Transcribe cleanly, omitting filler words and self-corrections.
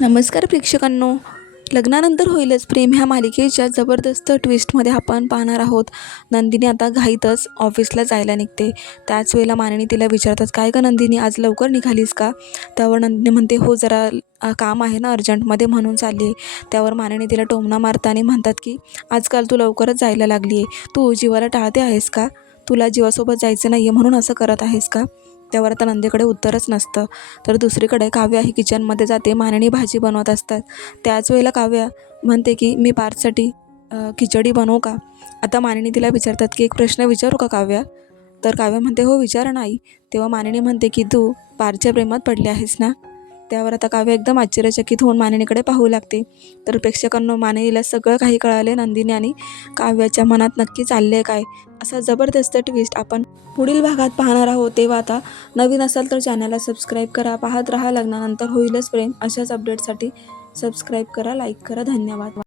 नमस्कार प्रेक्षकांनो. लग्नानंतर होईलच प्रेम ह्या मालिकेच्या जबरदस्त ट्विस्टमध्ये आपण पाहणार आहोत. नंदिनी आता घाईतच ऑफिसला जायला निघते. त्याच वेळेला मानिनी तिला विचारतात, काय गं नंदिनी, आज लवकर निघालीस का? त्यावर नंदिनी म्हणते, हो जरा काम आहे ना अर्जंटमध्ये म्हणून चालली आहे. त्यावर मानिनी तिला टोमणा मारताना म्हणतात की आजकाल तू लवकरच जायला लागली आहे. तू जीवाला टाळते आहेस का? तुला जीवासोबत जायचं नाही आहे म्हणून असं करत आहेस का? त्यावर आता नंदीकडे उत्तरच नसतं. तर दुसरीकडे काव्या ही किचनमध्ये जाते. मानिनी भाजी बनवत असतात. त्याच वेळेला काव्या म्हणते की मी पार्थसाठी खिचडी बनवू का? आता मानिनी तिला विचारतात की एक प्रश्न विचारू का काव्या? तर काव्या म्हणते, हो विचार नाही. तेव्हा मानिनी म्हणते की तू पार्थच्या प्रेमात पडली आहेस ना? त्यावर आता काव्या एकदम आश्चर्यचकित होऊन मानिनीकडे पाहू लागते. तर प्रेक्षकांनो, मानिनीला सगळं काही कळाले. नंदिनी आणि काव्याच्या मनात नक्की चालले काय, असा जबरदस्त ट्विस्ट आपण पुढील भागात पाहणार आहोत. तेव्हा आता नवीन असाल तर चॅनलला सबस्क्राईब करा. पाहत राहा लग्नानंतर होईलच प्रेम. अशाच अपडेटसाठी सबस्क्राईब करा, लाईक करा. धन्यवाद.